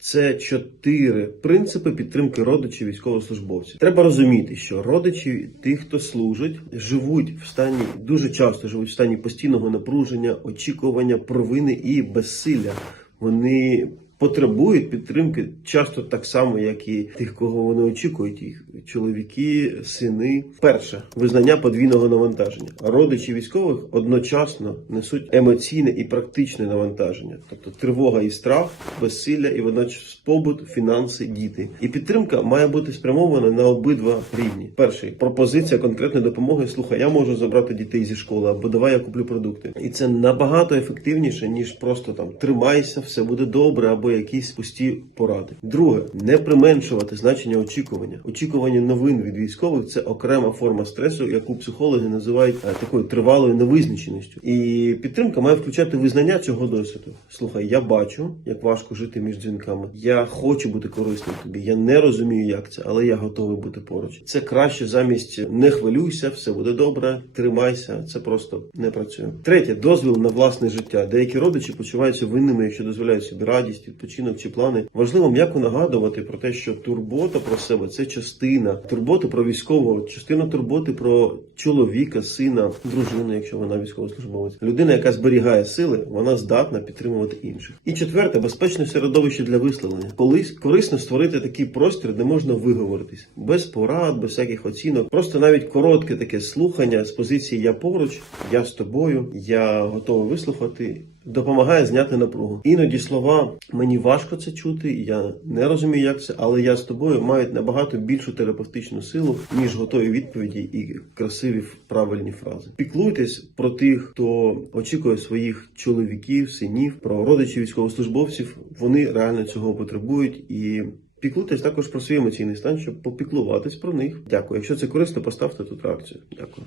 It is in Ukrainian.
Це чотири принципи підтримки родичів військовослужбовців. Треба розуміти, що родичі тих, хто служить, живуть в стані дуже часто живуть в стані постійного напруження, очікування, провини і безсилля. Вони потребують підтримки часто так само, як і тих, кого вони очікують, їх чоловіки, сини. Перше визнання подвійного навантаження. Родичі військових одночасно несуть емоційне і практичне навантаження, тобто тривога і страх, безсилля і водночас побут, фінанси, діти. І підтримка має бути спрямована на обидва рівні. Перший пропозиція конкретної допомоги. Слухай, я можу забрати дітей зі школи або давай я куплю продукти. І це набагато ефективніше ніж просто там тримайся, все буде добре, або якісь пусті поради. Друге, не применшувати значення очікування. Очікування новин від військових це окрема форма стресу, яку психологи називають е, такою тривалою невизначеністю. І підтримка має включати визнання цього досвіду. Слухай, я бачу, як важко жити між дзвінками. Я хочу бути корисним тобі. Я не розумію, як це, але я готовий бути поруч. Це краще замість не хвилюйся, все буде добре, тримайся. Це просто не працює. Третє дозвіл на власне життя. Деякі родичі почуваються винними, якщо дозволяють собі радість, відпочинок чи плани. Важливо м'яко нагадувати про те, що турбота про себе це частина турботи про військового, частина турботи про чоловіка, сина, дружину, якщо вона військовослужбовець. Людина, яка зберігає сили, вона здатна підтримувати інших. І четверте, безпечне середовище для висловлення. Колись корисно створити такий простір, де можна виговоритись без порад, без всяких оцінок. Просто навіть коротке таке слухання з позиції я поруч, я з тобою, я готовий вислухати. Допомагає зняти напругу. Іноді слова мені важко це чути, я не розумію, як це, але я з тобою мають набагато більшу терапевтичну силу, ніж готові відповіді і красиві правильні фрази. Піклуйтесь про тих, хто очікує своїх чоловіків, синів, про родичів військовослужбовців. Вони реально цього потребують і. Піклуйтесь також про свій емоційний стан, щоб попіклуватись про них. Дякую. Якщо це корисно, поставте тут реакцію. Дякую.